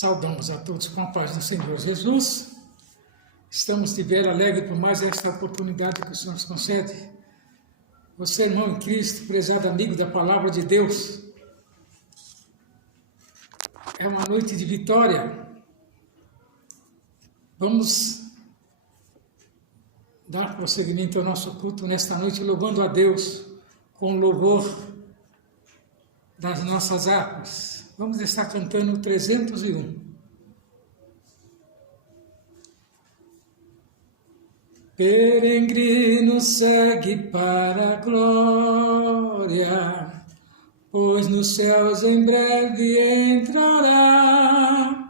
Saudamos a todos com a paz do Senhor Jesus. Estamos de vera alegre por mais esta oportunidade que o Senhor nos concede. Você, irmão em Cristo, prezado amigo da Palavra de Deus, é uma noite de vitória. Vamos dar prosseguimento ao nosso culto nesta noite, louvando a Deus com louvor das nossas harpas. Vamos estar cantando 301. Peregrino segue para a glória, pois nos céus em breve entrará.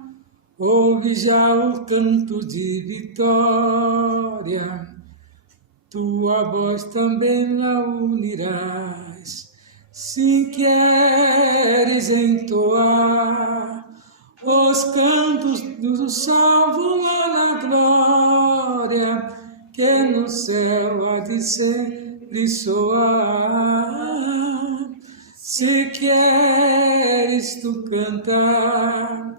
Ouve já o canto de vitória, tua voz também lá unirás. Se queres entoar os cantos do salvo lá na glória, que no céu há de sempre soar. Se queres tu cantar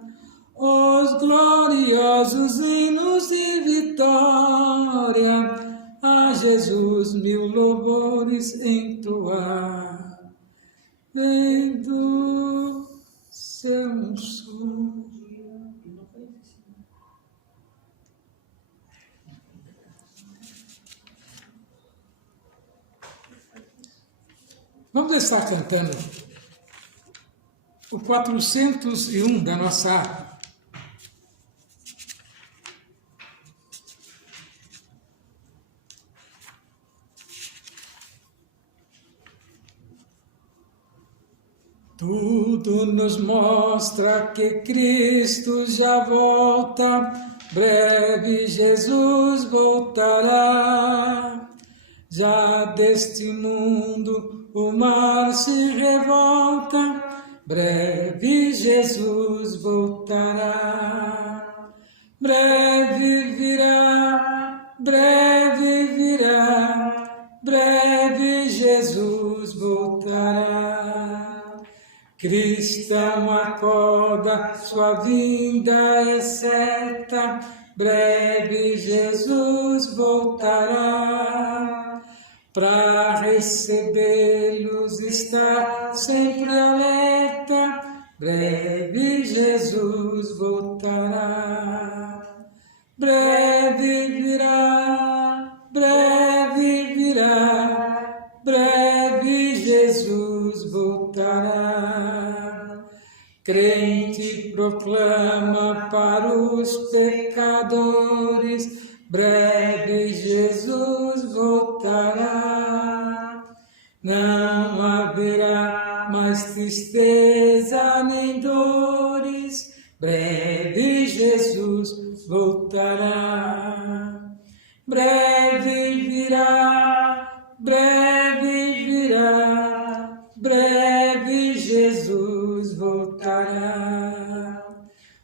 os gloriosos hinos de vitória, a Jesus mil louvores entoar. Vem do céu um som. Vamos estar cantando o 401 da nossa harpa. Tudo nos mostra que Cristo já volta, breve Jesus voltará. Já deste mundo o mar se revolta, breve Jesus voltará. Breve virá, breve virá, breve Jesus voltará. Cristão, acorda, sua vinda é certa, breve Jesus voltará. Para recebê-los está sempre alerta, breve Jesus voltará. Breve virá, breve virá, breve Jesus voltará. Crente proclama para os pecadores, breve Jesus voltará. Não haverá mais tristeza nem dores, breve Jesus voltará. Breve virá, breve virá, breve Jesus voltará.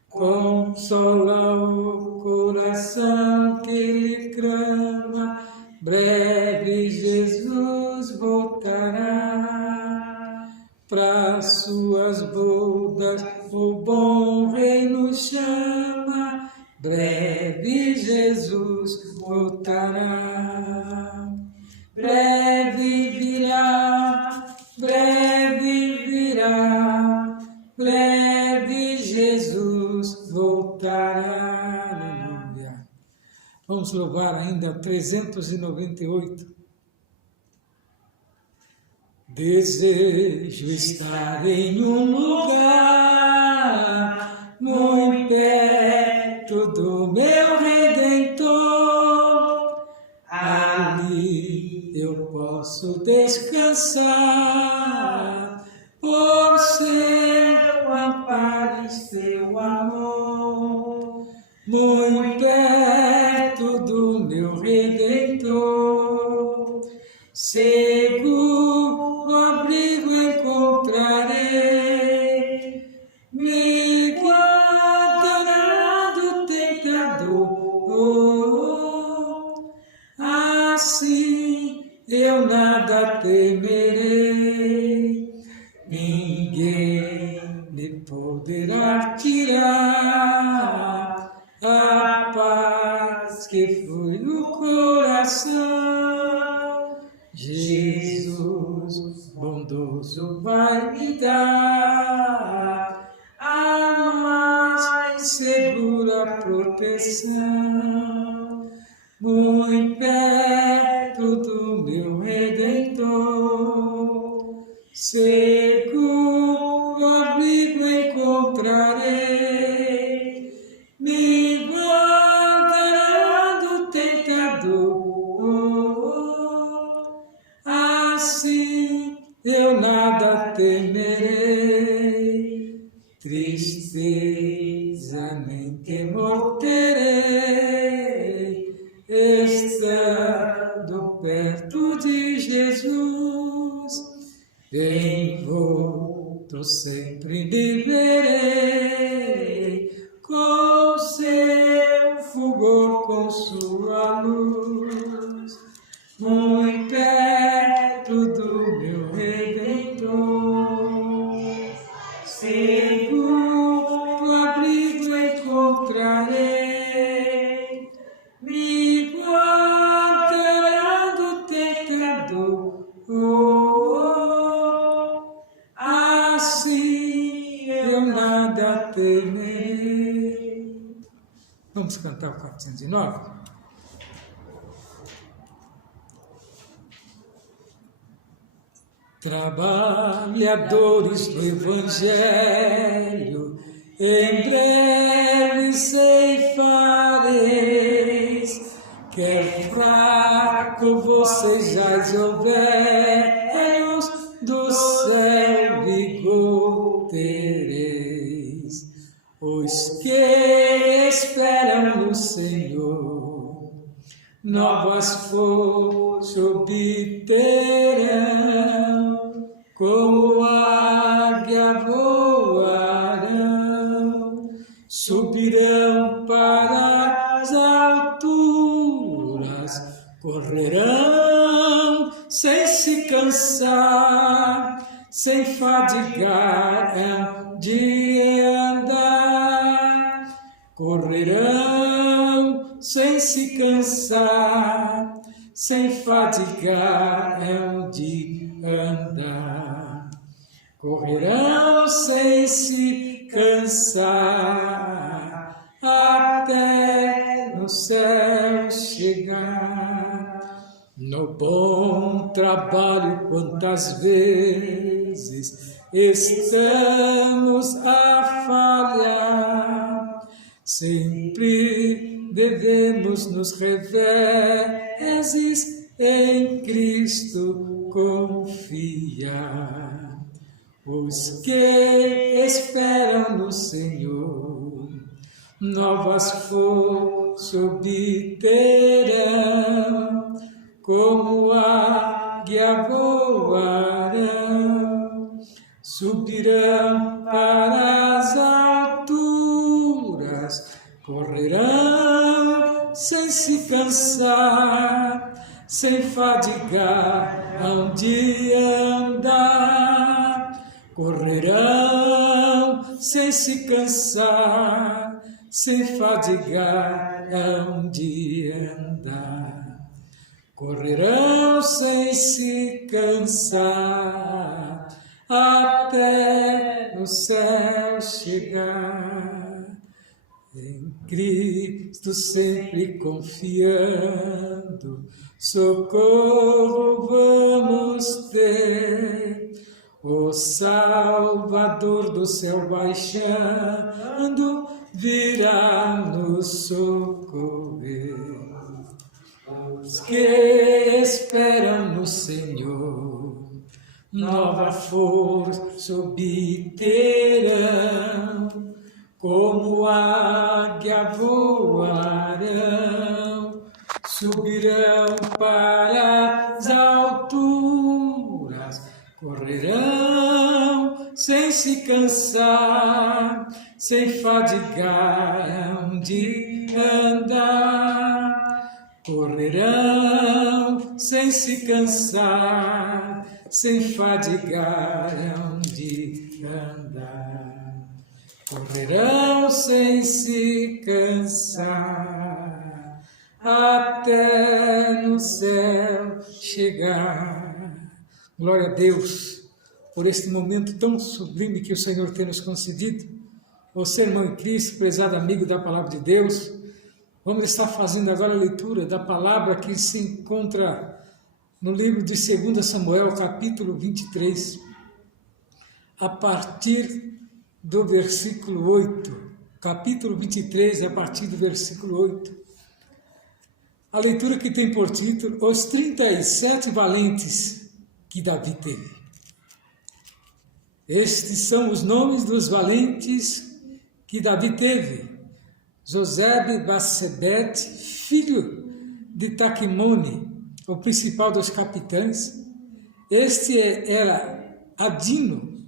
Consola o coração que lhe clama, breve Jesus voltará. Para suas bodas o bom rei nos chama, breve Jesus voltará. Breve virá, breve virá, breve Jesus voltará. Aleluia. Vamos louvar ainda 398. Desejo estar em um lugar muito perto do meu Redentor. Ali eu posso descansar por seu amparo e seu amor. Muito perto do meu Redentor, seguro abrigo encontrarei, me guardará do tentador. Assim eu nada temerei, ninguém me poderá tirar a paz que foi no coração. Jesus bondoso vai me dar a mais segura proteção, muito perto do meu Redentor. Seguro abrigo encontrarei, me guardará do tentador. Assim eu nada temerei, tristeza nem temor terei, estando perto de Jesus. Envolto sempre me verei, com seu fulgor, com sua luz, muito perto do meu Redentor. Seguro abrigo encontrarei, me guardará do tentador. Assim eu nada temerei. Vamos cantar o 409? Trabalhadores do Evangelho, em breve ceifareis, quer fraco vocês jais ou velhos, do céu vigor tereis. Os que esperam no Senhor, novas forças obterão, como águia voarão, subirão para as alturas, correrão sem se cansar, sem fadigar de andar, correrão sem se cansar, sem fadigar de andar, correrão sem se cansar, até no céu chegar. No bom trabalho, quantas vezes estamos a falhar, sempre devemos nos reveses em Cristo confiar. Os que esperam no Senhor, novas forças obterão, como águia voarão, subirão para as alturas, correrão sem se cansar, sem fadigar de andar, correrão sem se cansar, sem fadigar de andar, correrão sem se cansar, até no céu chegar. Em Cristo sempre confiando, socorro vamos ter. O Salvador do céu baixando, virá nos socorrer. Os que esperam no Senhor, nova força obterão, como águia voarão, subirão para as alturas, correrão sem se cansar, sem fadigar de andar, correrão sem se cansar, sem fadigar de andar. correrão sem se cansar, até no céu chegar. Glória a Deus por este momento tão sublime que o Senhor tem nos concedido. Você, irmão em Cristo, prezado amigo da Palavra de Deus, vamos estar fazendo agora a leitura da palavra que se encontra no livro de 2 Samuel, capítulo 23, a partir do versículo 8, capítulo 23, a partir do versículo 8. A leitura que tem por título, os 37 valentes que Davi teve. Estes são os nomes dos valentes que Davi teve. Josebe-Basebete, filho de Taquimone, o principal dos capitães. Este era Adino,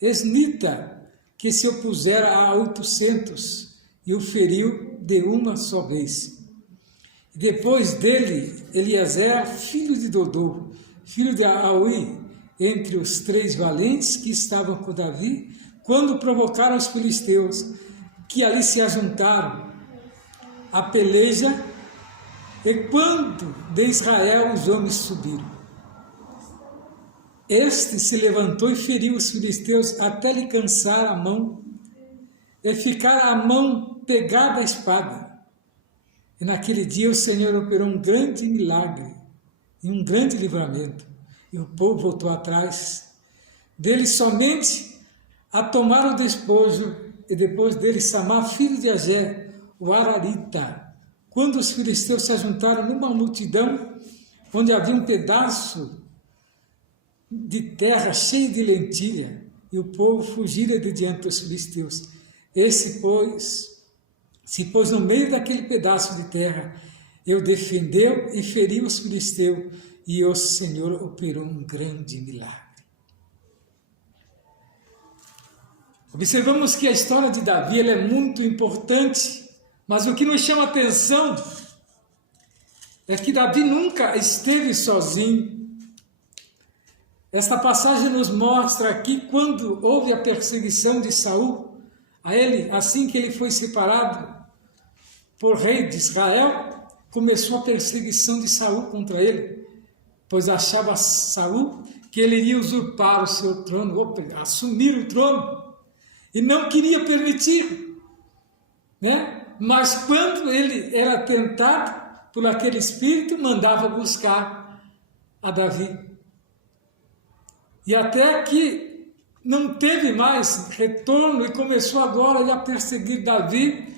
esnita, que se opusera a 800 e o feriu de uma só vez. Depois dele, Eliezer, filho de Dodô, filho de Aui, entre os 3 valentes que estavam com Davi, quando provocaram os filisteus, que ali se ajuntaram à peleja, e quando de Israel os homens subiram. Este se levantou e feriu os filisteus até lhe cansar a mão, e ficar a mão pegada à espada. E naquele dia o Senhor operou um grande milagre e um grande livramento, e o povo voltou atrás dele somente a tomar o despojo, e depois dele Samá, filho de Agé, o Ararita, quando os filisteus se ajuntaram numa multidão, onde havia um pedaço de terra cheio de lentilha, e o povo fugira de diante dos filisteus. Esse, pois, se pôs no meio daquele pedaço de terra, e o defendeu e feriu os filisteus, e o Senhor operou um grande milagre. Observamos que a história de Davi ela é muito importante, mas o que nos chama a atenção é que Davi nunca esteve sozinho. Esta passagem nos mostra aqui quando houve a perseguição de Saul a ele, assim que ele foi separado por rei de Israel, começou a perseguição de Saul contra ele, pois achava Saul que ele iria usurpar o seu trono, assumir o trono, e não queria permitir, né? Mas quando ele era tentado por aquele espírito, mandava buscar a Davi. E até que não teve mais retorno e começou agora a perseguir Davi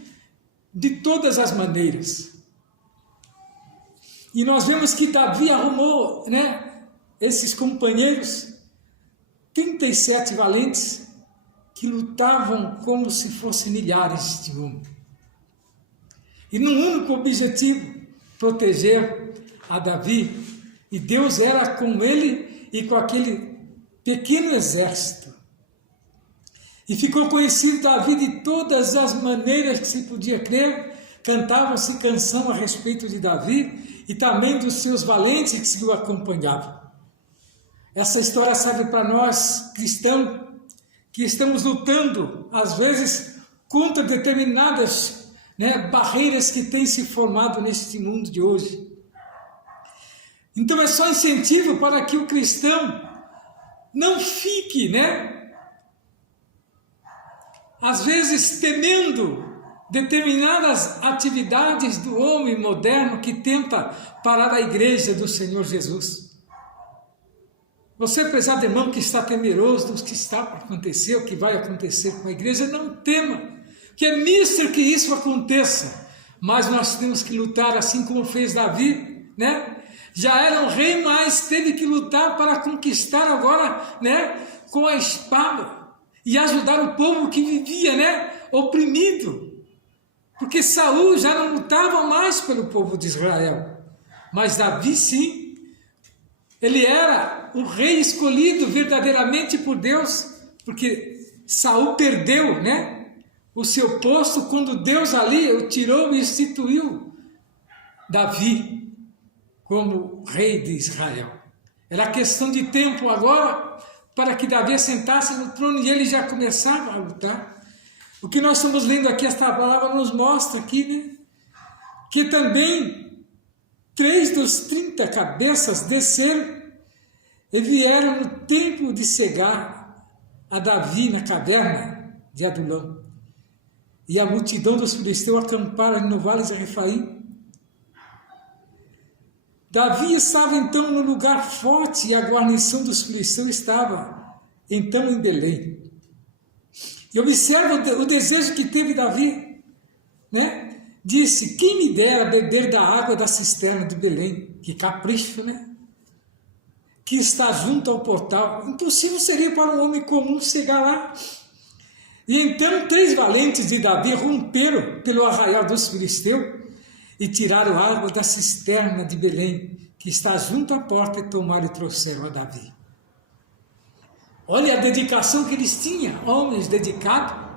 de todas as maneiras. E nós vemos que Davi arrumou, né, esses companheiros, 37 valentes, que lutavam como se fossem milhares de homens. E num único objetivo, proteger a Davi. E Deus era com ele e com aquele pequeno exército. E ficou conhecido Davi de todas as maneiras que se podia crer. Cantavam-se canção a respeito de Davi e também dos seus valentes que o acompanhavam. Essa história serve para nós, cristãos, que estamos lutando, às vezes, contra determinadas, né, barreiras que têm se formado neste mundo de hoje. Então é só incentivo para que o cristão não fique, né, às vezes temendo determinadas atividades do homem moderno que tenta parar a igreja do Senhor Jesus. Você, prezado irmão, que está temeroso do que está por acontecer, o que vai acontecer com a igreja, não tema, que é mister que isso aconteça, mas nós temos que lutar assim como fez Davi, né? Já era um rei, mas teve que lutar para conquistar agora, né, com a espada e ajudar o povo que vivia, né, oprimido, porque Saul já não lutava mais pelo povo de Israel, mas Davi sim. Ele era o rei escolhido verdadeiramente por Deus, porque Saul perdeu, né, o seu posto quando Deus ali o tirou e instituiu Davi como rei de Israel. Era questão de tempo agora para que Davi sentasse no trono e ele já começava a lutar. O que nós estamos lendo aqui, esta palavra nos mostra aqui, né? Que também 3 dos 30 cabeças desceram e vieram no tempo de cegar a Davi na caverna de Adulão. E a multidão dos filisteus acamparam no vale de Refaim. Davi estava então no lugar forte e a guarnição dos filisteus estava então em Belém. E observa o desejo que teve Davi, né? Disse, quem me dera beber da água da cisterna de Belém, que capricho, né? Que está junto ao portal. Impossível seria para um homem comum chegar lá. E então 3 valentes de Davi romperam pelo arraial dos filisteus e tiraram água da cisterna de Belém, que está junto à porta, e tomaram e trouxeram a Davi. Olha a dedicação que eles tinham, homens dedicados.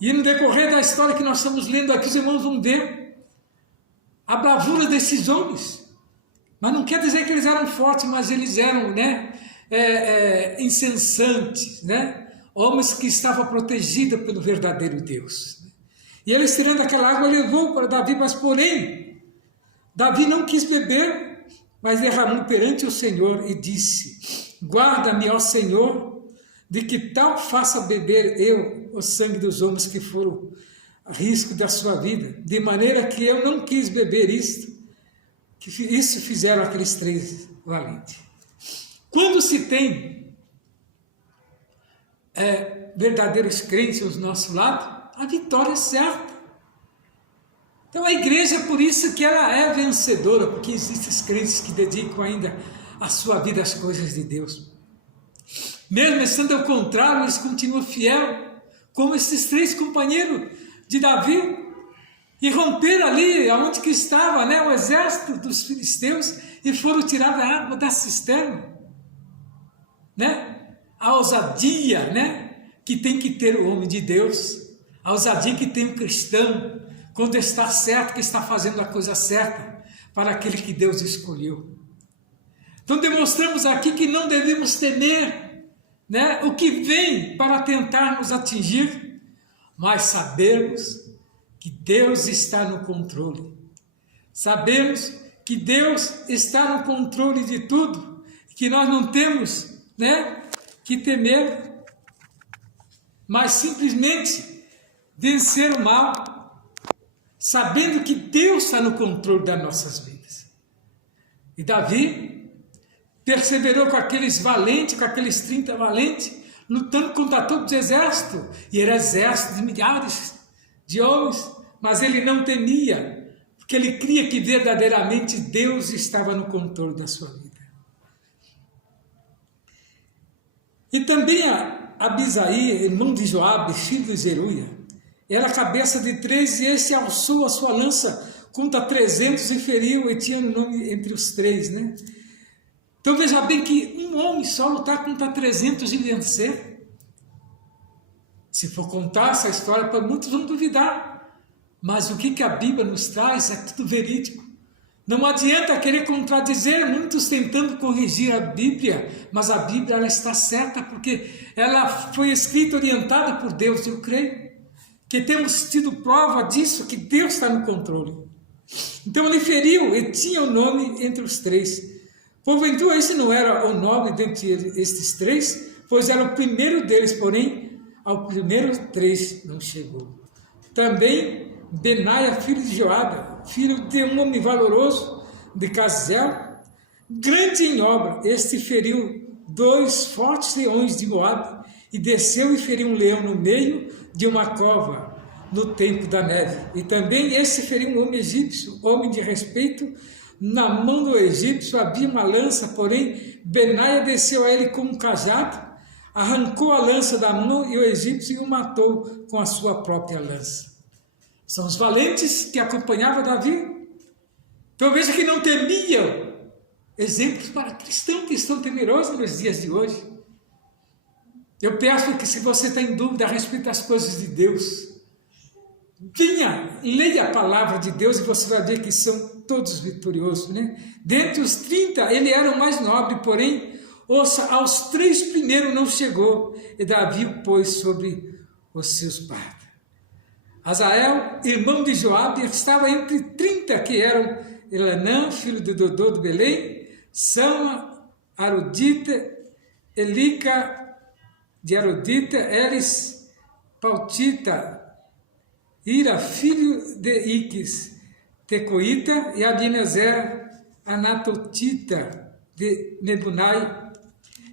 E no decorrer da história que nós estamos lendo aqui, os irmãos vão ver a bravura desses homens. Mas não quer dizer que eles eram fortes, mas eles eram, né, incessantes, né? Homens que estavam protegidos pelo verdadeiro Deus. E eles, tirando aquela água, levou para Davi, mas porém, Davi não quis beber, mas derramou perante o Senhor e disse, guarda-me, ó Senhor, de que tal faça beber eu o sangue dos homens que foram a risco da sua vida, de maneira que eu não quis beber isto, que isso fizeram aqueles 3 valentes. Quando se tem verdadeiros crentes ao nosso lado, a vitória é certa. Então a igreja, por isso que ela é vencedora, porque existem os crentes que dedicam ainda a sua vida às coisas de Deus. Mesmo estando ao contrário, eles continuam fiel, como esses 3 companheiros de Davi, e romperam ali onde que estava, né, o exército dos filisteus, e foram tirar a água da cisterna, né? A ousadia, né, que tem que ter o homem de Deus, a ousadia que tem o cristão, quando está certo, que está fazendo a coisa certa, para aquele que Deus escolheu. Então demonstramos aqui que não devemos temer, né, o que vem para tentar nos atingir, mas sabemos que Deus está no controle. Sabemos que Deus está no controle de tudo, que nós não temos, né, que temer, mas simplesmente vencer o mal, sabendo que Deus está no controle das nossas vidas. E Davi perseverou com aqueles valentes, com aqueles 30 valentes, lutando contra todos os exércitos, e era exército de milhares de homens, mas ele não temia, porque ele cria que verdadeiramente Deus estava no controle da sua vida. E também a Abisaí, irmão de Joabe, filho de Zeruia, era a cabeça de 3, e esse alçou a sua lança contra 300 e feriu, e tinha um nome entre os 3, né? Então veja bem que um homem só lutar contra 300 e vencer. Se for contar essa história, para muitos vão duvidar, mas o que a Bíblia nos traz é tudo verídico. Não adianta querer contradizer, muitos tentando corrigir a Bíblia, mas a Bíblia ela está certa porque ela foi escrita orientada por Deus. Eu creio que temos tido prova disso, que Deus está no controle. Então ele feriu e tinha o nome entre os 3. Porventura esse não era o nome dentre estes 3, pois era o primeiro deles, porém ao primeiro 3 não chegou. Também Benaia, filho de Joada, filho de um homem valoroso, de Casel, grande em obra, este feriu 2 fortes leões de Moabe, e desceu e feriu um leão no meio de uma cova, no tempo da neve. E também este feriu um homem egípcio, homem de respeito. Na mão do egípcio havia uma lança, porém Benaia desceu a ele com um cajado, arrancou a lança da mão e o egípcio o matou com a sua própria lança. São os valentes que acompanhavam Davi. Então veja que não temiam. Exemplos para cristãos que estão temerosos nos dias de hoje. Eu peço que, se você tem dúvida a respeito das coisas de Deus, venha, leia a palavra de Deus e você vai ver que são todos vitoriosos, né? Dentre os 30, ele era o mais nobre, porém, aos 3 primeiros não chegou, e Davi o pôs sobre os seus guardas. Azael, irmão de Joabe, estava entre 30 que eram Elanã, filho de Dodô de Belém, Sama, Arodita, Elica de Arodita, Eres, Pautita, Ira, filho de Iques, Tecoíta, e Abinezer, Anatotita de Nebunai.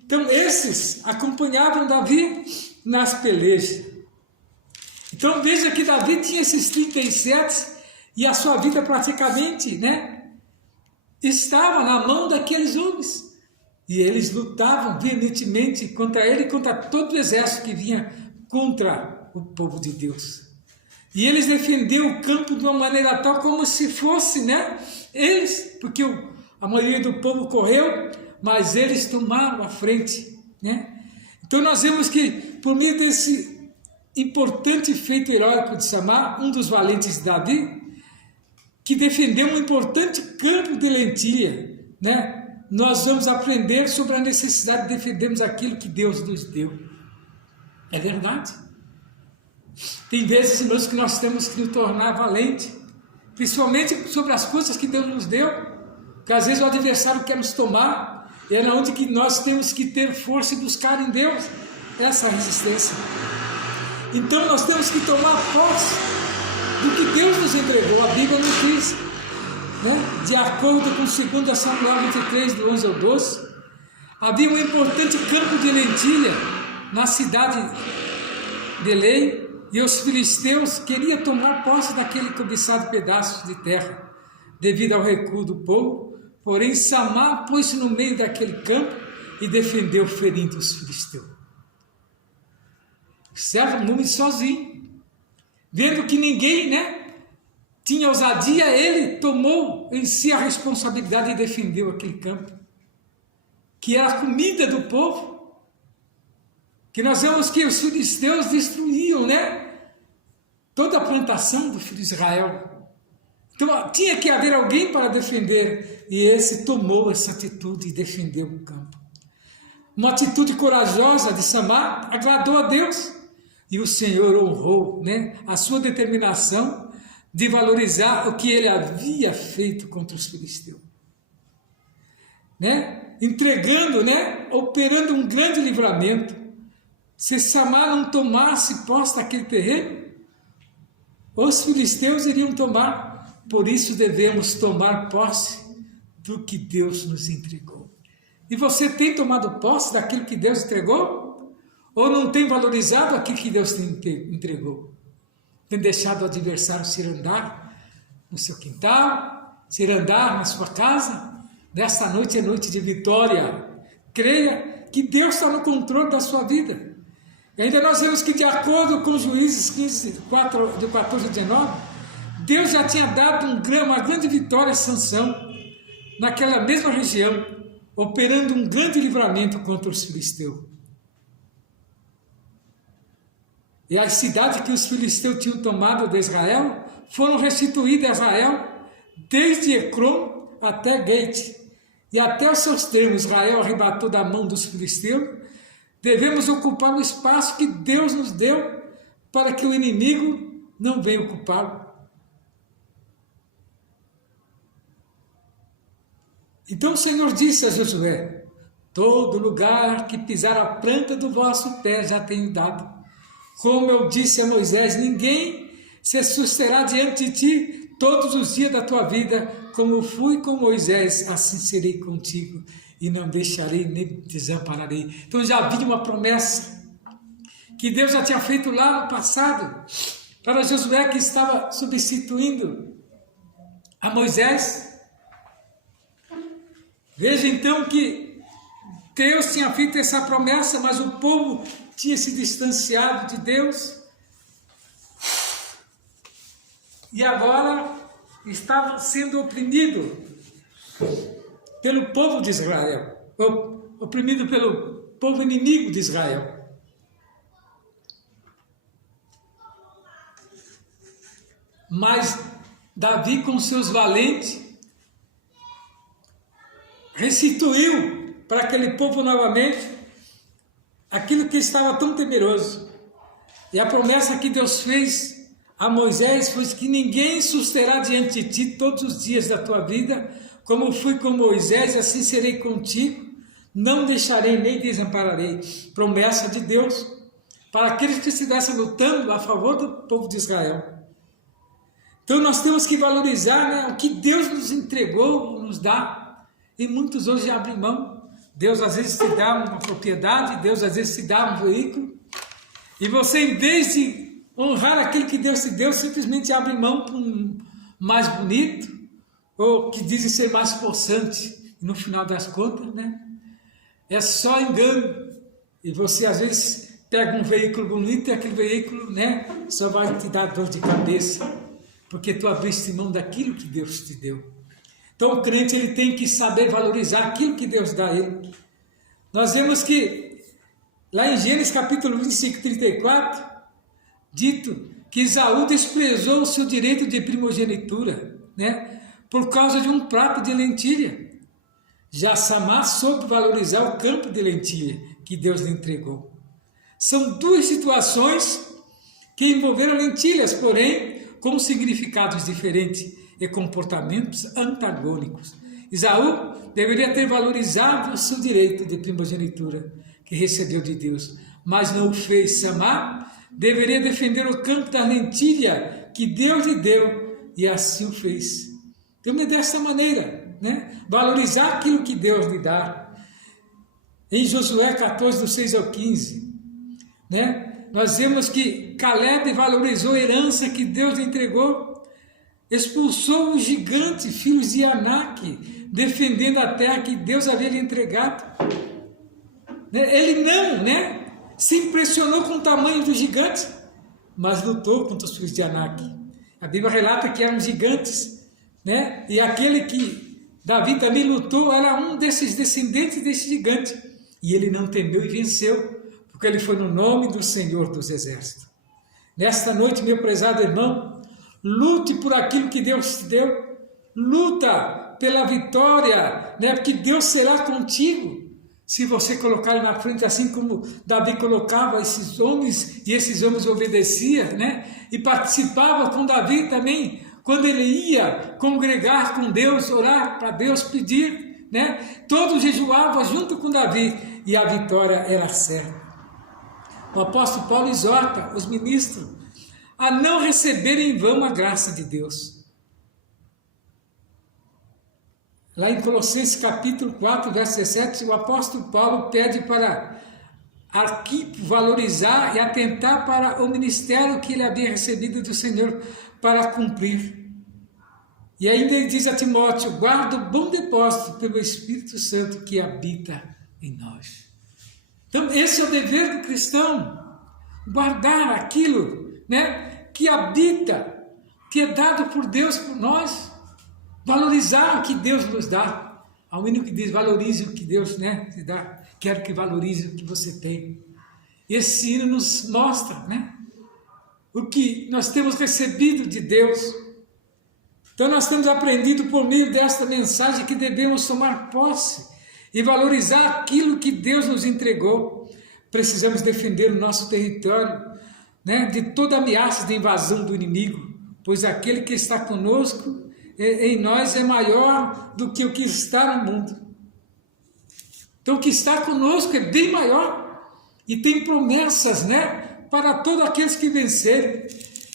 Então, esses acompanhavam Davi nas pelejas. Então, veja que Davi tinha esses 37 e a sua vida praticamente, estava na mão daqueles homens. E eles lutavam veementemente contra ele e contra todo o exército que vinha contra o povo de Deus. E eles defenderam o campo de uma maneira tal como se fosse, eles, porque a maioria do povo correu, mas eles tomaram a frente, Então nós vemos que por meio desse importante feito heróico de Samá, um dos valentes de Davi, que defendeu um importante campo de lentilha, nós vamos aprender sobre a necessidade de defendermos aquilo que Deus nos deu. É verdade. Tem vezes, irmãos, que nós temos que nos tornar valente, principalmente sobre as coisas que Deus nos deu, que às vezes o adversário quer nos tomar, e é onde que nós temos que ter força e buscar em Deus essa resistência. Então nós temos que tomar posse do que Deus nos entregou. A Bíblia nos diz, de acordo com 2 Samuel 23, do 11 ao 12, havia um importante campo de lentilha na cidade de Belém, e os filisteus queriam tomar posse daquele cobiçado pedaço de terra, devido ao recuo do povo. Porém, Samá pôs-se no meio daquele campo e defendeu, ferindo os filisteus. Observa o nome sozinho. Vendo que ninguém, tinha ousadia, ele tomou em si a responsabilidade e defendeu aquele campo, que era a comida do povo. Que nós vemos que os filisteus destruíam, toda a plantação do filho de Israel. Então tinha que haver alguém para defender, e esse tomou essa atitude e defendeu o campo. Uma atitude corajosa de Samá agradou a Deus, e o Senhor honrou, a sua determinação de valorizar o que ele havia feito contra os filisteus. Entregando, operando um grande livramento. Se Samá não tomasse posse daquele terreno, os filisteus iriam tomar. Por isso devemos tomar posse do que Deus nos entregou. E você tem tomado posse daquilo que Deus entregou? Ou não tem valorizado aquilo que Deus te entregou? Tem deixado o adversário se andar no seu quintal, se andar na sua casa? Nesta noite é noite de vitória. Creia que Deus está no controle da sua vida. E ainda nós vemos que, de acordo com Juízes 15, de 14 a 19, Deus já tinha dado uma grande vitória a Sansão, naquela mesma região, operando um grande livramento contra os filisteus. E as cidades que os filisteus tinham tomado de Israel foram restituídas a Israel, desde Ecrom até Gate, e até os seus termos Israel arrebatou da mão dos filisteus. Devemos ocupar o espaço que Deus nos deu, para que o inimigo não venha ocupá-lo. Então o Senhor disse a Josué: todo lugar que pisar a planta do vosso pé já tenho dado. Como eu disse a Moisés, ninguém se susterá diante de ti todos os dias da tua vida, como fui com Moisés, assim serei contigo, e não deixarei nem desampararei. Então já havia uma promessa que Deus já tinha feito lá no passado, para Josué, que estava substituindo a Moisés. Veja então que Deus tinha feito essa promessa, mas o povo tinha se distanciado de Deus, e agora estava sendo oprimido pelo povo de Israel, oprimido pelo povo inimigo de Israel. Mas Davi, com seus valentes, restituiu para aquele povo novamente aquilo que estava tão temeroso. E a promessa que Deus fez a Moisés foi que ninguém susterá diante de ti todos os dias da tua vida, como fui com Moisés, assim serei contigo, não deixarei nem desampararei. Promessa de Deus para aqueles que estivessem lutando a favor do povo de Israel. Então nós temos que valorizar, né, o que Deus nos entregou, nos dá, e muitos hoje abrem mão. Deus às vezes te dá uma propriedade, Deus às vezes te dá um veículo, e você, em vez de honrar aquilo que Deus te deu, simplesmente abre mão para um mais bonito, ou que dizem ser mais possante, e no final das contas, né, é só engano. E você às vezes pega um veículo bonito e aquele veículo, né, só vai te dar dor de cabeça, porque tu abriste mão daquilo que Deus te deu. Então o crente ele tem que saber valorizar aquilo que Deus dá a ele. Nós vemos que lá em Gênesis capítulo 25, 34, dito que Esaú desprezou o seu direito de primogenitura, né, por causa de um prato de lentilha. Já Samar soube valorizar o campo de lentilha que Deus lhe entregou. São duas situações que envolveram lentilhas, porém com significados diferentes e comportamentos antagônicos. Esaú deveria ter valorizado o seu direito de primogenitura que recebeu de Deus, mas não o fez. Samar deveria defender o campo da lentilha que Deus lhe deu, e assim o fez. Então é dessa maneira, né? Valorizar aquilo que Deus lhe dá. Em Josué 14, do 6 ao 15, né? Nós vemos que Caleb valorizou a herança que Deus lhe entregou, expulsou os gigantes, filhos de Anak, defendendo a terra que Deus havia lhe entregado. Ele não, né, se impressionou com o tamanho dos gigantes, mas lutou contra os filhos de Anak. A Bíblia relata que eram gigantes, né? E aquele que Davi também lutou era um desses descendentes desse gigante. E ele não temeu e venceu, porque ele foi no nome do Senhor dos Exércitos. Nesta noite, meu prezado irmão, lute por aquilo que Deus te deu, luta pela vitória, né? Porque Deus será contigo, se você colocar na frente, assim como Davi colocava esses homens, e esses homens obedeciam, né? E participavam com Davi também, quando ele ia congregar com Deus, orar para Deus, pedir, né? Todos jejuavam junto com Davi, e a vitória era certa. O apóstolo Paulo exorta os ministros a não receberem em vão a graça de Deus. Lá em Colossenses capítulo 4, verso 17, o apóstolo Paulo pede para Arquipo valorizar e atentar para o ministério que ele havia recebido do Senhor para cumprir. E ainda ele diz a Timóteo: guarda o bom depósito pelo Espírito Santo que habita em nós. Então esse é o dever do cristão, guardar aquilo, né, que habita, que é dado por Deus por nós, valorizar o que Deus nos dá. Há um hino que diz: valorize o que Deus, né, te dá, quero que valorize o que você tem. Esse hino nos mostra, né, o que nós temos recebido de Deus. Então nós temos aprendido por meio desta mensagem que devemos tomar posse e valorizar aquilo que Deus nos entregou. Precisamos defender o nosso território, né, de toda ameaça de invasão do inimigo, pois aquele que está conosco em nós é maior do que o que está no mundo. Então o que está conosco é bem maior e tem promessas, né, para todos aqueles que vencerem,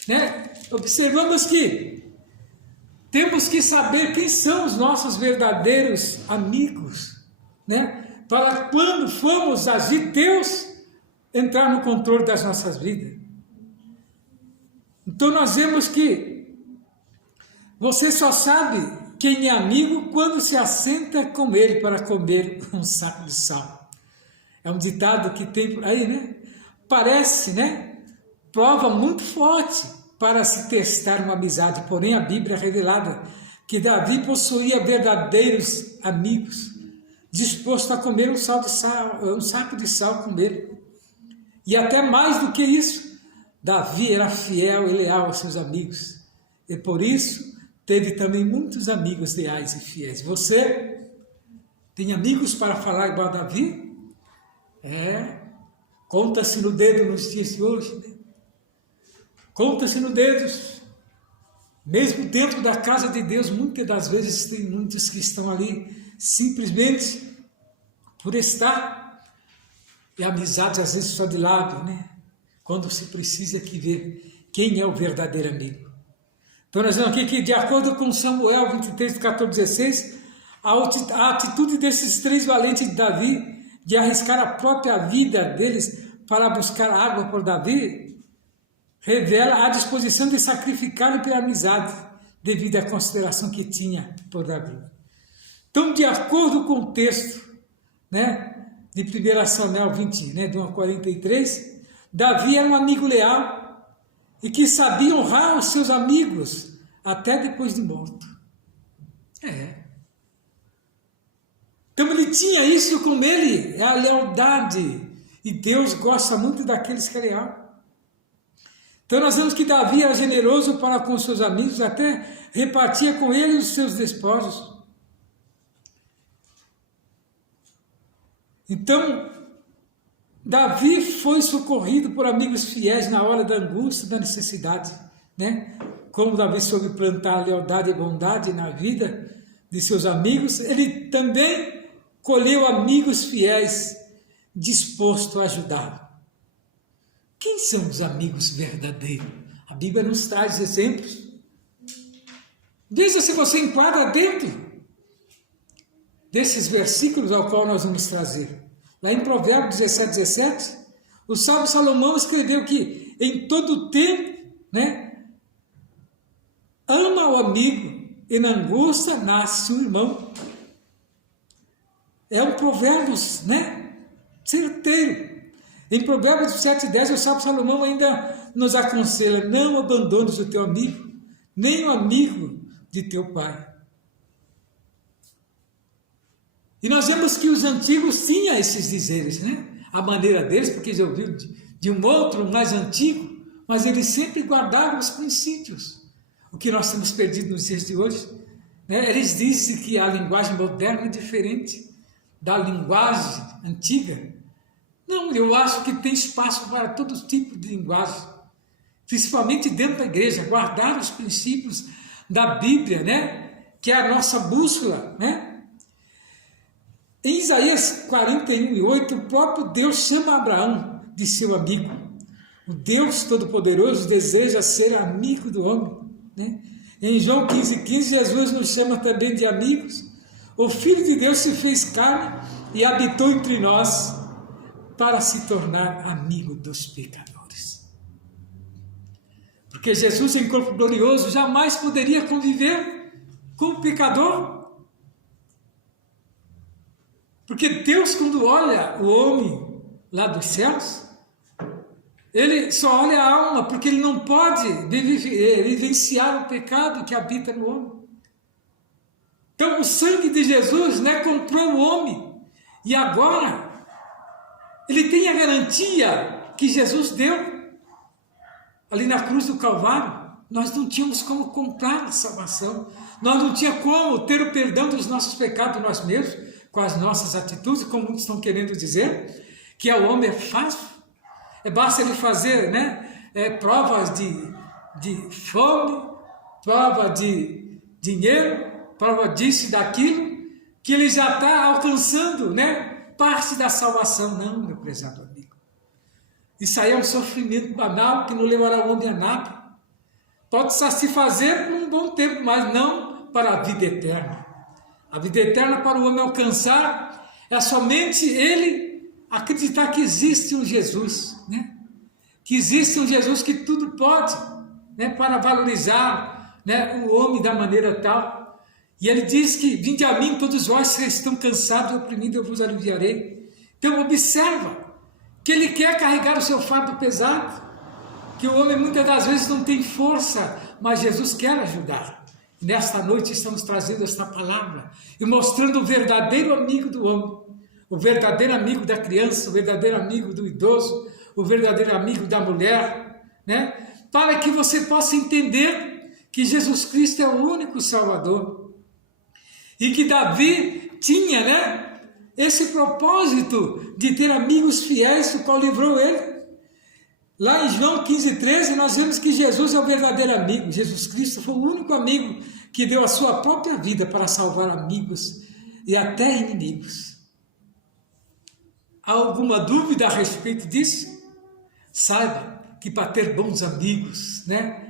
né? Observamos que temos que saber quem são os nossos verdadeiros amigos, né? Para quando formos agir, Deus entrar no controle das nossas vidas. Então nós vemos que você só sabe quem é amigo quando se assenta com ele para comer um saco de sal. É um ditado que tem por aí, né? Parece, né, prova muito forte para se testar uma amizade, porém a Bíblia é revelada que Davi possuía verdadeiros amigos, disposto a comer um saco de sal com ele. E até mais do que isso, Davi era fiel e leal aos seus amigos, e por isso teve também muitos amigos leais e fiéis. Você tem amigos para falar igual a Davi? Conta-se no dedo nos dias de hoje, né? conta-se no dedos. Mesmo dentro da casa de Deus, muitas das vezes tem muitos que estão ali simplesmente por estar, e amizades às vezes só de lado, né? Quando se precisa que ver quem é o verdadeiro amigo. Então nós vemos aqui que, de acordo com Samuel 23, 14, 16, a atitude desses 3 valentes de Davi, de arriscar a própria vida deles para buscar água por Davi, revela a disposição de sacrificá-lo pela amizade, devido à consideração que tinha por Davi. Então, de acordo com o texto, né, de 1 Samuel 20, né, de 1 a 43, Davi era um amigo leal e que sabia honrar os seus amigos até depois de morto. Então ele tinha isso com ele, é a lealdade, e Deus gosta muito daqueles que é leal. Então nós vemos que Davi era generoso para com seus amigos, até repartia com eles os seus despojos. Então, Davi foi socorrido por amigos fiéis na hora da angústia, da necessidade, né? Como Davi soube plantar lealdade e bondade na vida de seus amigos, ele também colheu amigos fiéis dispostos a ajudá-lo. Quem são os amigos verdadeiros? A Bíblia nos traz exemplos. Veja se você enquadra dentro desses versículos ao qual nós vamos trazer. Lá em Provérbios 17, 17, o sábio Salomão escreveu que em todo tempo, né, ama o amigo e na angústia nasce o irmão. É um provérbio, né, certeiro. Em Provérbios 7,10, o sábio Salomão ainda nos aconselha: não abandones o teu amigo, nem o amigo de teu pai. E nós vemos que os antigos tinham esses dizeres, né? A maneira deles, porque já ouviram de um outro mais antigo, mas eles sempre guardavam os princípios. O que nós temos perdido nos dias de hoje, né? Eles dizem que a linguagem moderna é diferente da linguagem antiga. Não, eu acho que tem espaço para todo tipo de linguagem, principalmente dentro da igreja, guardar os princípios da Bíblia, né? Que é a nossa bússola, né? Em Isaías 41:8, o próprio Deus chama Abraão de seu amigo. O Deus Todo-Poderoso deseja ser amigo do homem, né? Em João 15:15, Jesus nos chama também de amigos. O Filho de Deus se fez carne e habitou entre nós, para se tornar amigo dos pecadores. Porque Jesus, em corpo glorioso, jamais poderia conviver com o pecador. Porque Deus, quando olha o homem lá dos céus, ele só olha a alma, porque ele não pode vivenciar o pecado que habita no homem. Então, o sangue de Jesus, né, comprou o homem, e agora ele tem a garantia que Jesus deu ali na cruz do Calvário. Nós não tínhamos como comprar a salvação. Nós não tínhamos como ter o perdão dos nossos pecados nós mesmos, com as nossas atitudes, como muitos estão querendo dizer, que ao homem é fácil. Basta ele fazer, né, provas de fome, prova de dinheiro, prova disso e daquilo, que ele já está alcançando, né, parte da salvação. Não, meu prezado amigo. Isso aí é um sofrimento banal que não levará o homem a nada. Pode se fazer por um bom tempo, mas não para a vida eterna. A vida eterna para o homem alcançar é somente ele acreditar que existe um Jesus, né? Que existe um Jesus que tudo pode, né, para valorizar, né, o homem da maneira tal. E ele diz que: vinde a mim todos vós que estão cansados e oprimidos, eu vos aliviarei. Então observa que ele quer carregar o seu fardo pesado, que o homem muitas das vezes não tem força, mas Jesus quer ajudar. Nesta noite estamos trazendo esta palavra e mostrando o verdadeiro amigo do homem, o verdadeiro amigo da criança, o verdadeiro amigo do idoso, o verdadeiro amigo da mulher, né? Para que você possa entender que Jesus Cristo é o único Salvador. E que Davi tinha, né, esse propósito de ter amigos fiéis, o qual livrou ele. Lá em João 15,13, nós vemos que Jesus é o verdadeiro amigo. Jesus Cristo foi o único amigo que deu a sua própria vida para salvar amigos e até inimigos. Há alguma dúvida a respeito disso? Saiba que para ter bons amigos, né?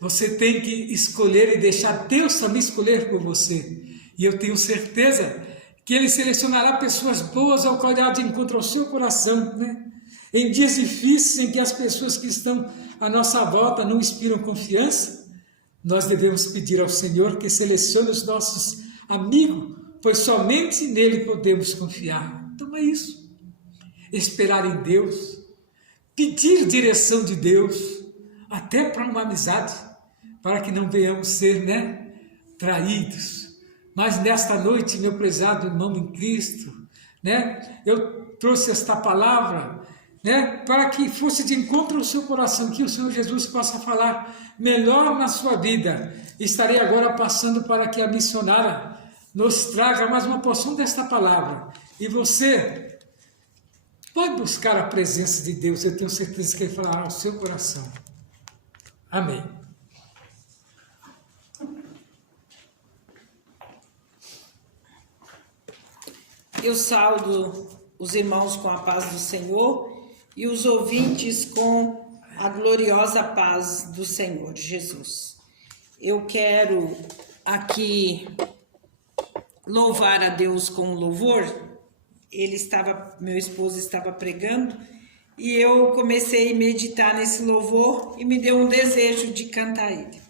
Você tem que escolher e deixar Deus também escolher por você. E eu tenho certeza que Ele selecionará pessoas boas ao qual de encontro ao seu coração, né? Em dias difíceis em que as pessoas que estão à nossa volta não inspiram confiança, nós devemos pedir ao Senhor que selecione os nossos amigos, pois somente nele podemos confiar. Então é isso. Esperar em Deus, pedir direção de Deus, até para uma amizade, para que não venhamos ser, né, traídos. Mas nesta noite, meu prezado irmão em Cristo, né, eu trouxe esta palavra, né, para que fosse de encontro ao seu coração, que o Senhor Jesus possa falar melhor na sua vida. Estarei agora passando para que a missionária nos traga mais uma porção desta palavra. E você pode buscar a presença de Deus, eu tenho certeza que Ele falará ao seu coração. Amém. Eu saúdo os irmãos com a paz do Senhor e os ouvintes com a gloriosa paz do Senhor Jesus. Eu quero aqui louvar a Deus com louvor. Meu esposo estava pregando e eu comecei a meditar nesse louvor e me deu um desejo de cantar ele.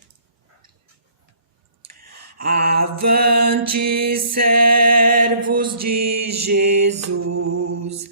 Avante, servos de Jesus,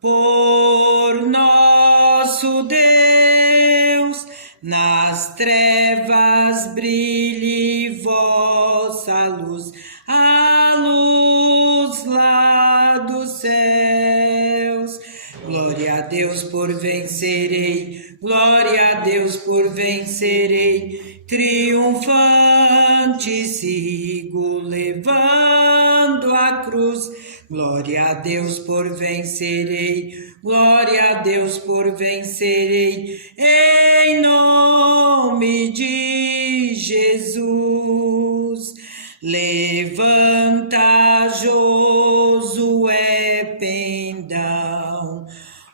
por nosso Deus, nas trevas brilhe vossa luz, a luz lá dos céus. Glória a Deus por vencerei, glória a Deus por vencerei, triunfante sigo levando a cruz. Glória a Deus por vencerei, glória a Deus por vencerei, em nome de Jesus. Levanta Josué pendão,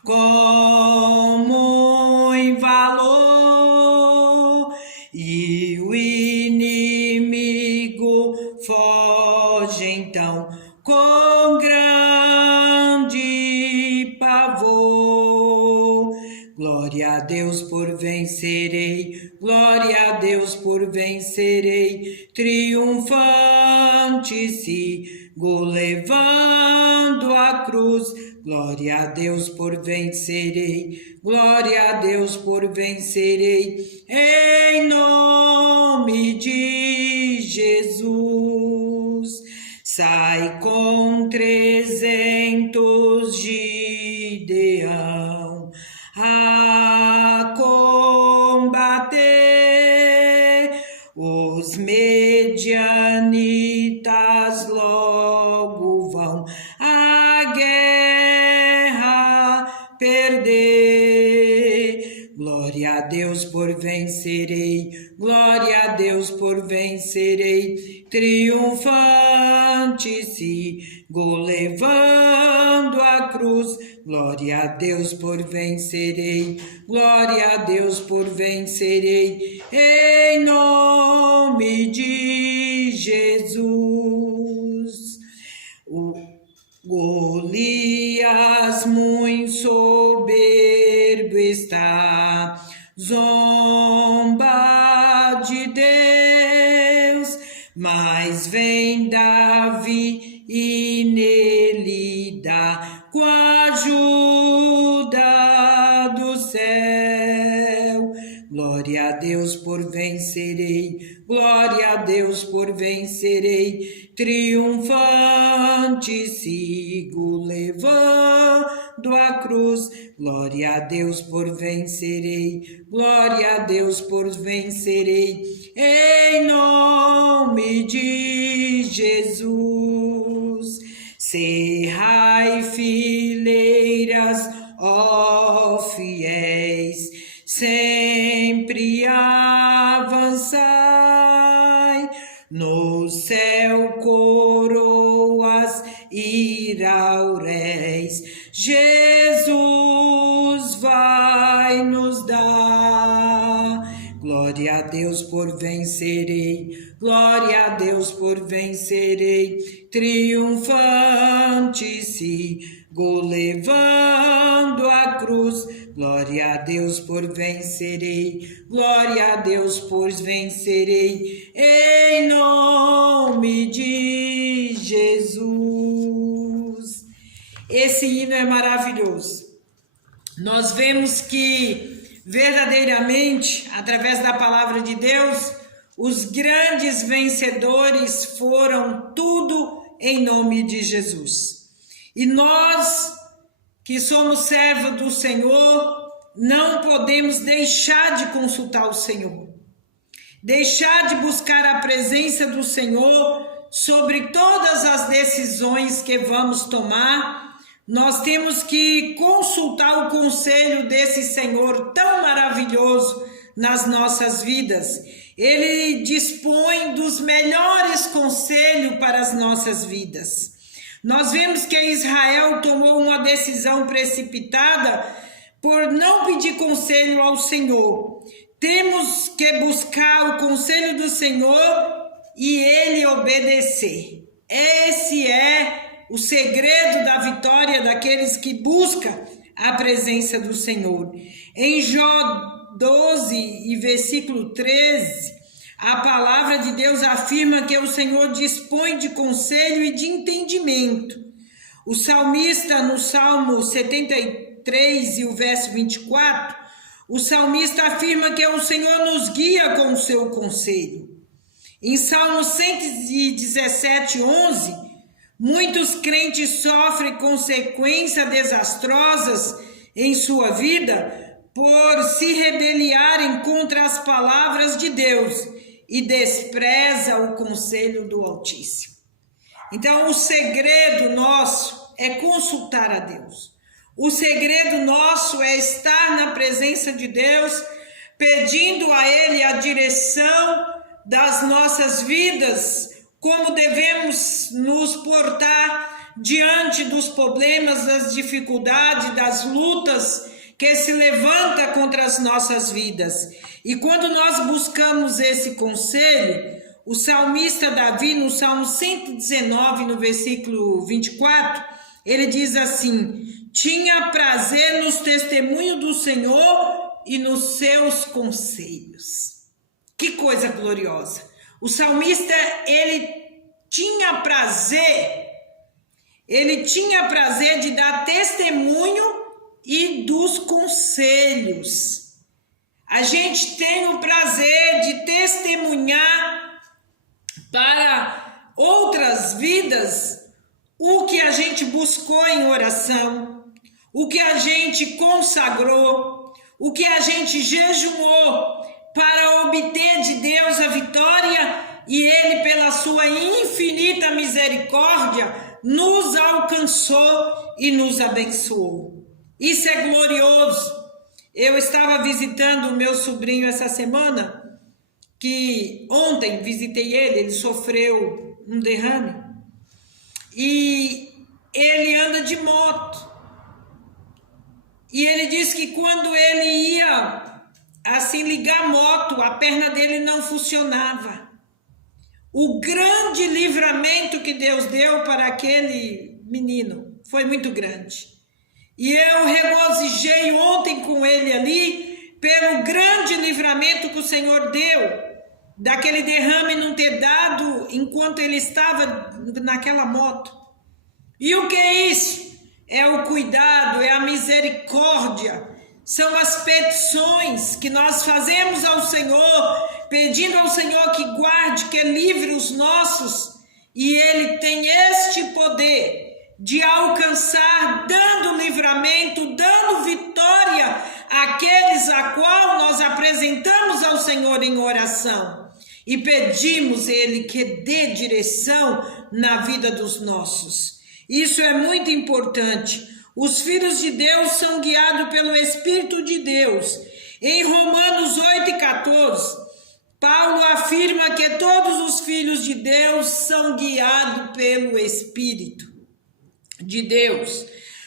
como em valor, e o inimigo foge então com grande pavor. Glória a Deus por vencerei, glória a Deus por vencerei, triunfante sigo levando a cruz. Glória a Deus por vencerei, glória a Deus por vencerei, em nome de Jesus. Sai com 300 Gideão a combater, os medianitas logo vão a guerra perder. Glória a Deus por vencerei, glória a Deus por vencerei, triunfante sigo levando a cruz. Glória a Deus por vencerei, glória a Deus por vencerei, em nome de Jesus. O Golias muito soberbo está, zomba de Deus, mas vem Davi e nele dá com a ajuda do céu. Glória a Deus por vencerei, glória a Deus por vencerei, triunfante sigo levando a cruz. Glória a Deus por vencerei, glória a Deus por vencerei, em nome de Jesus. Cerrai fileiras, ó fiéis, sempre avançai, no céu coroas e lauréis Jesus vai nos dar. Glória a Deus por vencerei, glória a Deus por vencerei, triunfante sigo levando a cruz. Glória a Deus por vencerei, glória a Deus por vencerei, em nome de Jesus. Esse hino é maravilhoso. Nós vemos que verdadeiramente, através da palavra de Deus, os grandes vencedores foram tudo em nome de Jesus. E nós, que somos servos do Senhor, não podemos deixar de consultar o Senhor, deixar de buscar a presença do Senhor sobre todas as decisões que vamos tomar. Nós temos que consultar o conselho desse Senhor tão maravilhoso nas nossas vidas. Ele dispõe dos melhores conselhos para as nossas vidas. Nós vemos que Israel tomou uma decisão precipitada por não pedir conselho ao Senhor. Temos que buscar o conselho do Senhor e ele obedecer. Esse é o segredo da vitória daqueles que buscam a presença do Senhor. Em Jó 12 e versículo 13, a palavra de Deus afirma que o Senhor dispõe de conselho e de entendimento. O salmista, no Salmo 73 e o verso 24, o salmista afirma que o Senhor nos guia com o seu conselho. Em Salmo 117, 11, muitos crentes sofrem consequências desastrosas em sua vida por se rebeliarem contra as palavras de Deus e despreza o conselho do Altíssimo. Então, o segredo nosso é consultar a Deus. O segredo nosso é estar na presença de Deus, pedindo a Ele a direção das nossas vidas, como devemos nos portar diante dos problemas, das dificuldades, das lutas que se levanta contra as nossas vidas. E quando nós buscamos esse conselho, o salmista Davi, no Salmo 119, no versículo 24, ele diz assim: tinha prazer nos testemunhos do Senhor e nos seus conselhos. Que coisa gloriosa! O salmista, ele tinha prazer de dar testemunho e dos conselhos. A gente tem o prazer de testemunhar para outras vidas o que a gente buscou em oração, o que a gente consagrou, o que a gente jejuou para obter de Deus a vitória, e Ele, pela sua infinita misericórdia, nos alcançou e nos abençoou. Isso é glorioso. Eu estava visitando o meu sobrinho essa semana, que ontem visitei ele sofreu um derrame, e ele anda de moto. E ele disse que quando ele ia assim ligar a moto, a perna dele não funcionava. O grande livramento que Deus deu para aquele menino foi muito grande. E eu regozijei ontem com ele ali pelo grande livramento que o Senhor deu, daquele derrame não ter dado enquanto ele estava naquela moto. E o que é isso? É o cuidado, é a misericórdia, são as petições que nós fazemos ao Senhor, pedindo ao Senhor que guarde, que livre os nossos, e Ele tem este poder de alcançar, dando livramento, dando vitória àqueles a qual nós apresentamos ao Senhor em oração e pedimos Ele que dê direção na vida dos nossos. Isso é muito importante. Os filhos de Deus são guiados pelo Espírito de Deus. Em Romanos 8:14, Paulo afirma que todos os filhos de Deus são guiados pelo Espírito de Deus.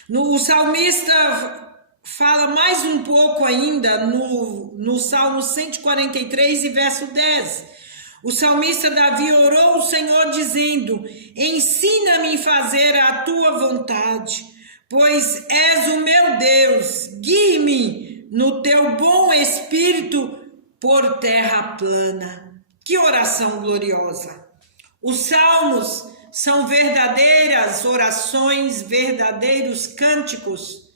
O salmista fala mais um pouco ainda no Salmo 143 e verso 10. O salmista Davi orou ao Senhor dizendo: ensina-me a fazer a tua vontade, pois és o meu Deus, guie-me no teu bom espírito por terra plana. Que oração gloriosa! Os salmos são verdadeiras orações, verdadeiros cânticos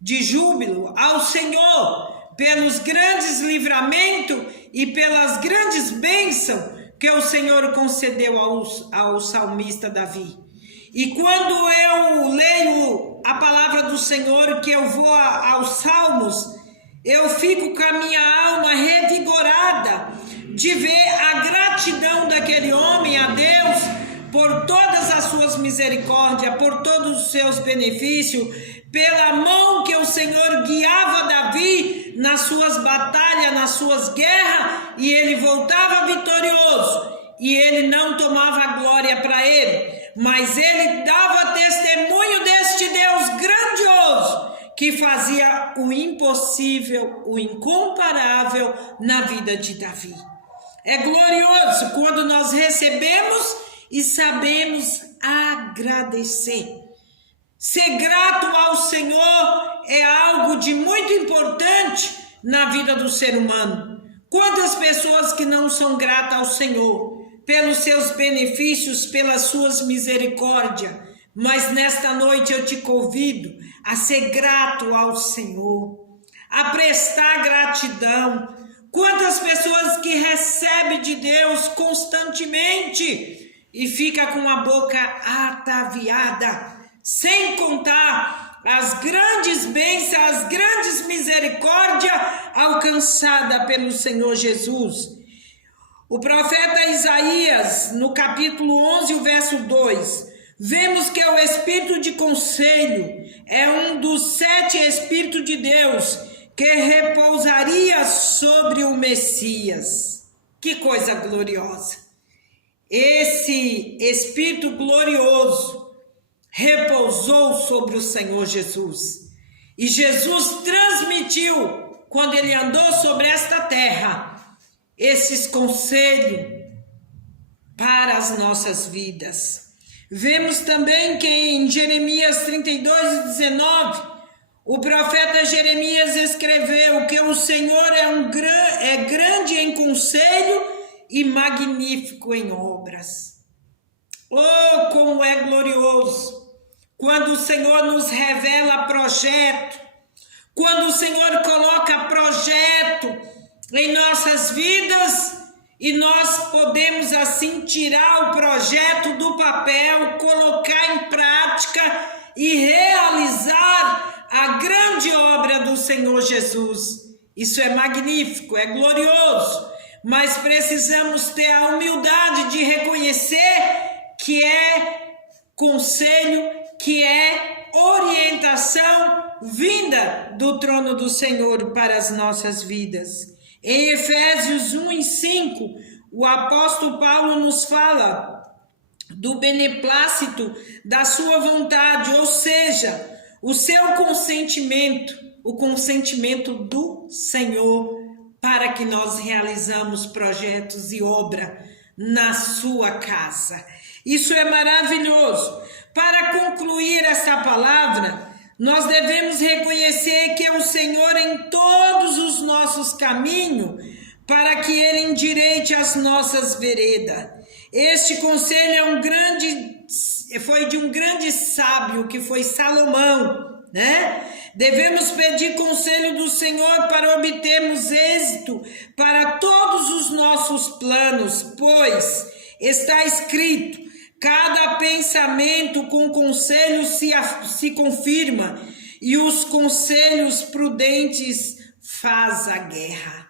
de júbilo ao Senhor pelos grandes livramentos e pelas grandes bênçãos que o Senhor concedeu ao salmista Davi. E quando eu leio a palavra do Senhor, que eu vou aos salmos, eu fico com a minha alma revigorada de ver a gratidão daquele homem a Deus por todas as suas misericórdias, por todos os seus benefícios, pela mão que o Senhor guiava Davi nas suas batalhas, nas suas guerras, e ele voltava vitorioso, e ele não tomava glória para ele, mas ele dava testemunho deste Deus grandioso, que fazia o impossível, o incomparável na vida de Davi. É glorioso quando nós recebemos e sabemos agradecer. Ser grato ao Senhor é algo de muito importante na vida do ser humano. Quantas pessoas que não são gratas ao Senhor pelos seus benefícios, pelas suas misericórdias, mas nesta noite eu te convido a ser grato ao Senhor, a prestar gratidão. Quantas pessoas que recebem de Deus constantemente e fica com a boca ataviada, sem contar as grandes bênçãos, as grandes misericórdias alcançadas pelo Senhor Jesus. O profeta Isaías, no capítulo 11, o verso 2, vemos que o espírito de conselho é um dos 7 espíritos de Deus que repousaria sobre o Messias. Que coisa gloriosa! Esse espírito glorioso repousou sobre o Senhor Jesus. E Jesus transmitiu, quando ele andou sobre esta terra, esses conselhos para as nossas vidas. Vemos também que em Jeremias 32:19, o profeta Jeremias escreveu que o Senhor é grande em conselho e magnífico em obras. Oh, como é glorioso quando o Senhor nos revela projeto, quando o Senhor coloca projeto em nossas vidas e nós podemos assim tirar o projeto do papel, colocar em prática e realizar a grande obra do Senhor Jesus. Isso é magnífico, é glorioso, mas precisamos ter a humildade de reconhecer que é conselho, que é orientação vinda do trono do Senhor para as nossas vidas. Em Efésios 1:5, o apóstolo Paulo nos fala do beneplácito da sua vontade, ou seja, o seu consentimento, o consentimento do Senhor para que nós realizamos projetos e obra na sua casa. Isso é maravilhoso. Para concluir essa palavra, nós devemos reconhecer que é o Senhor em todos os nossos caminhos, para que Ele endireite as nossas veredas. Este conselho foi de um grande sábio, que foi Salomão, né? Devemos pedir conselho do Senhor para obtermos êxito para todos os nossos planos, pois está escrito: cada pensamento com conselho se confirma, e os conselhos prudentes faz a guerra.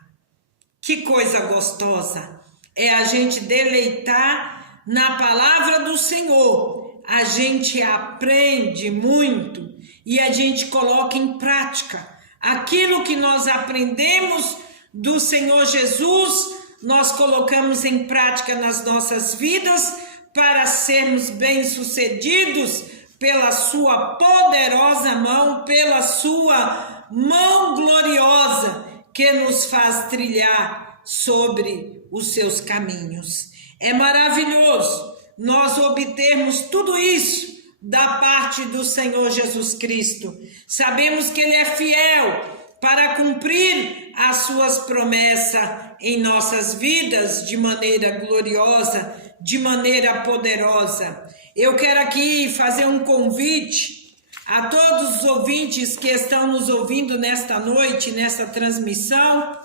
Que coisa gostosa é a gente deleitar na palavra do Senhor. A gente aprende muito e a gente coloca em prática Aquilo que nós aprendemos do Senhor Jesus, nós colocamos em prática nas nossas vidas para sermos bem-sucedidos pela sua poderosa mão, pela sua mão gloriosa que nos faz trilhar sobre os seus caminhos. É maravilhoso nós obtermos tudo isso da parte do Senhor Jesus Cristo. Sabemos que Ele é fiel para cumprir as suas promessas em nossas vidas de maneira gloriosa, de maneira poderosa. Eu quero aqui fazer um convite a todos os ouvintes que estão nos ouvindo nesta noite, nesta transmissão.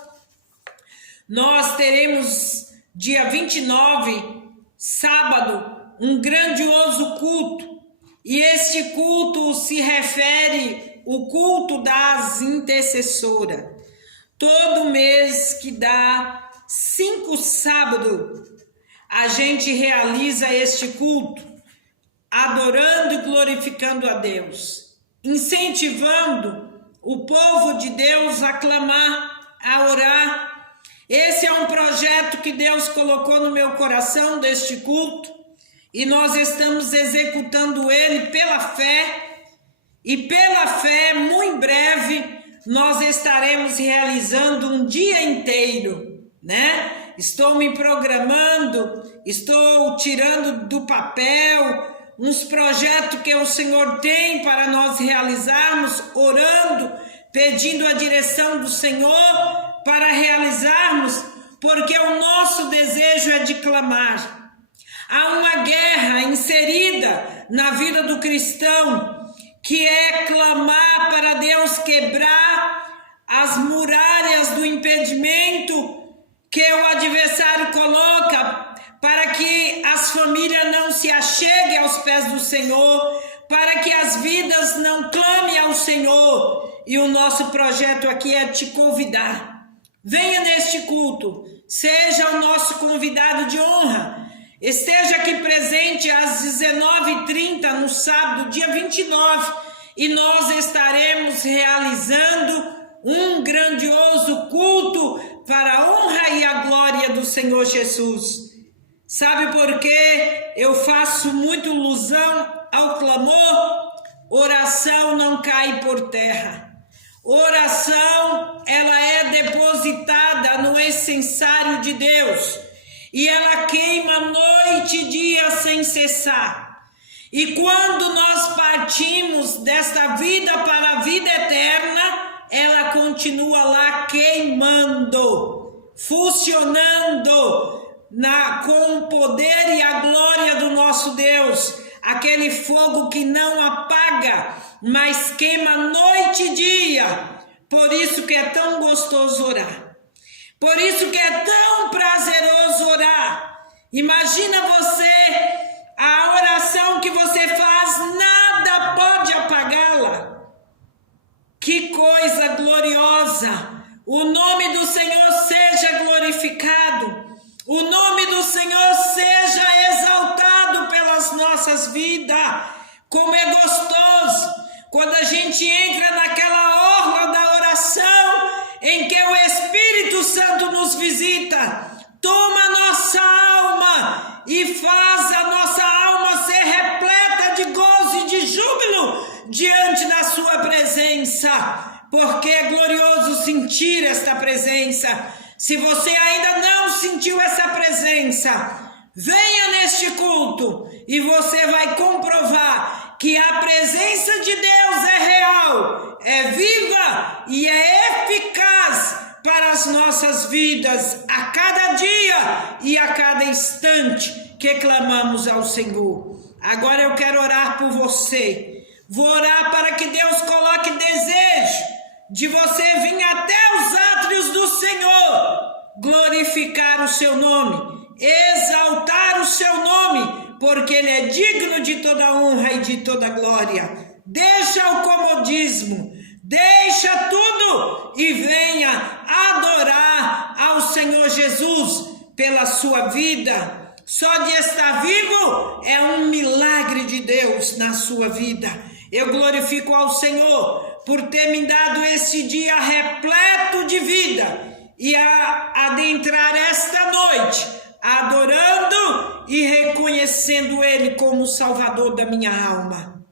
Nós teremos dia 29, sábado, um grandioso culto. E este culto se refere ao culto das intercessoras. Todo mês que dá 5 sábados, a gente realiza este culto, adorando e glorificando a Deus, incentivando o povo de Deus a clamar, a orar. Esse é um projeto que Deus colocou no meu coração deste culto, e nós estamos executando ele pela fé, e pela fé, muito em breve, nós estaremos realizando um dia inteiro, né? Estou me programando, estou tirando do papel uns projetos que o Senhor tem para nós realizarmos, orando, pedindo a direção do Senhor para realizarmos, porque o nosso desejo é de clamar. Há uma guerra inserida na vida do cristão, que é clamar para Deus quebrar as muralhas do impedimento que o adversário coloca para que as famílias não se acheguem aos pés do Senhor, para que as vidas não clamem ao Senhor. E o nosso projeto aqui é te convidar. Venha neste culto, seja o nosso convidado de honra. Esteja aqui presente às 19h30 no sábado, dia 29, e nós estaremos realizando um grandioso culto para a honra e a glória do Senhor Jesus. Sabe por quê? Eu faço muito alusão ao clamor. Oração não cai por terra. Oração, ela é depositada no essenciário de Deus. E ela queima noite e dia sem cessar. E quando nós partimos desta vida para a vida eterna, ela continua lá queimando, funcionando com o poder e a glória do nosso Deus. Aquele fogo que não apaga, mas queima noite e dia. Por isso que é tão gostoso orar. Por isso que é tão prazeroso orar. Imagina você, a oração que você faz, nada pode apagá-la. Que coisa gloriosa! O nome do Senhor seja glorificado. O nome do Senhor seja exaltado pelas nossas vidas. Como é gostoso quando a gente entra naquela orla da oração em que o Espírito Santo nos visita, toma a nossa alma e faz a nossa alma ser repleta de gozo e de júbilo diante da sua presença, porque é glorioso sentir esta presença. Se você ainda não sentiu essa presença, venha neste culto e você vai comprovar que a presença de Deus é real, é viva e é eficaz para as nossas vidas a cada dia e a cada instante que clamamos ao Senhor. Agora eu quero orar por você. Vou orar para que Deus coloque desejo de você vir até os átrios do Senhor, glorificar o seu nome, exaltar o seu nome, porque Ele é digno de toda honra e de toda glória. Deixa o comodismo, deixa tudo e venha adorar ao Senhor Jesus pela sua vida. Só de estar vivo é um milagre de Deus na sua vida. Eu glorifico ao Senhor por ter me dado esse dia repleto de vida e a adentrar esta noite, adorando e reconhecendo Ele como Salvador da minha alma.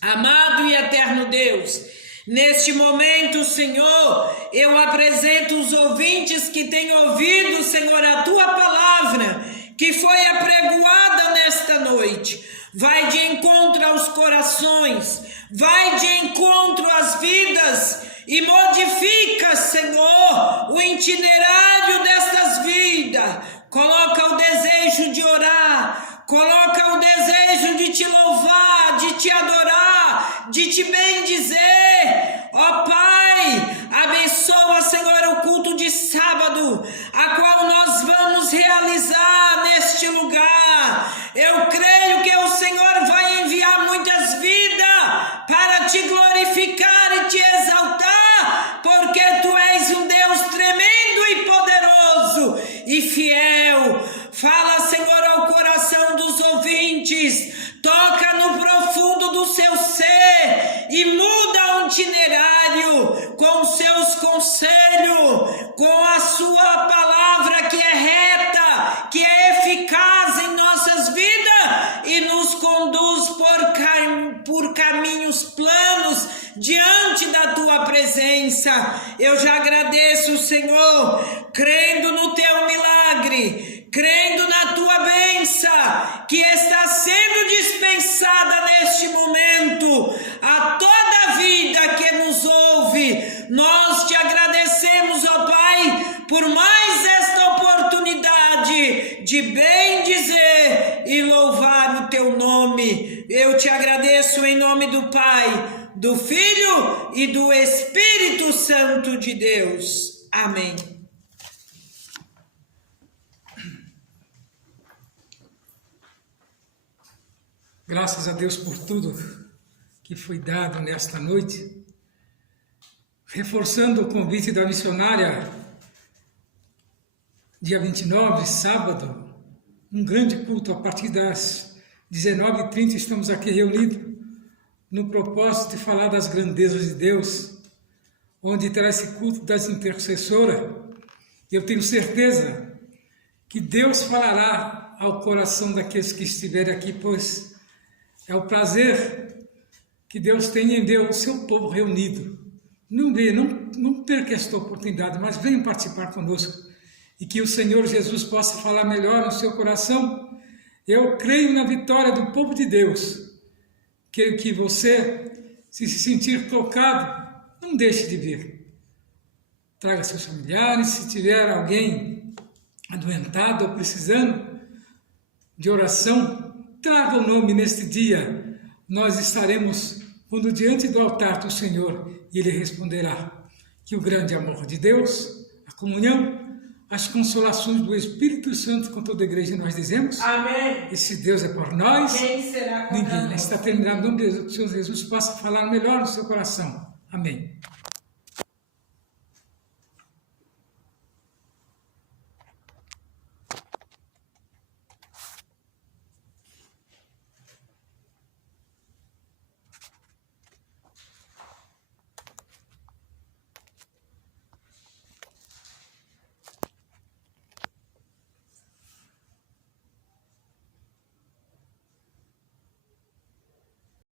Amado e eterno Deus, neste momento, Senhor, eu apresento os ouvintes que têm ouvido, Senhor, a Tua palavra, que foi apregoada nesta noite. Vai de encontro aos corações, vai de encontro às vidas e modifica, Senhor, o itinerário destas vidas. Coloca o desejo de orar, coloca o desejo de te louvar, de te adorar, de te bendizer. Ó Pai, abençoa, Senhor, o culto de sábado, a qual nós vamos realizar neste lugar. Eu creio que o Senhor vai enviar muitas vidas para te glorificar e te exaltar, porque Tu és um Deus tremendo e poderoso e fiel. Fala, Senhor, ao coração dos ouvintes, toca no profundo do seu ser e muda o itinerário com seus conselhos, com a sua palavra que é reta, que é eficaz em nossas vidas e nos conduz por caminhos planos diante da Tua presença. Eu já agradeço, Senhor, crendo no Teu milagre, crendo na Tua bênção que está sendo dispensada neste momento a toda a vida que nos ouve. Nós te agradecemos, ó Pai, por mais esta oportunidade de bem dizer e louvar o Teu nome. Eu te agradeço em nome do Pai, do Filho e do Espírito Santo de Deus. Amém. Graças a Deus por tudo que foi dado nesta noite. Reforçando o convite da missionária, dia 29, sábado, um grande culto a partir das 19h30, estamos aqui reunidos no propósito de falar das grandezas de Deus, onde terá esse culto das intercessoras. Eu tenho certeza que Deus falará ao coração daqueles que estiverem aqui, pois é o prazer que Deus tem em ver o seu povo reunido. Não perca esta oportunidade, mas venham participar conosco e que o Senhor Jesus possa falar melhor no seu coração. Eu creio na vitória do povo de Deus. Que você, se sentir tocado, não deixe de vir. Traga seus familiares, se tiver alguém adoentado ou precisando de oração, traga o nome neste dia. Nós estaremos pondo diante do altar do Senhor e Ele responderá. Que o grande amor de Deus, a comunhão, as consolações do Espírito Santo com toda a igreja, nós dizemos. Amém. E se Deus é por nós, Quem será contra nós? Ninguém. Está terminado. Em nome de Deus, que o Senhor Jesus possa falar melhor no seu coração. Amém.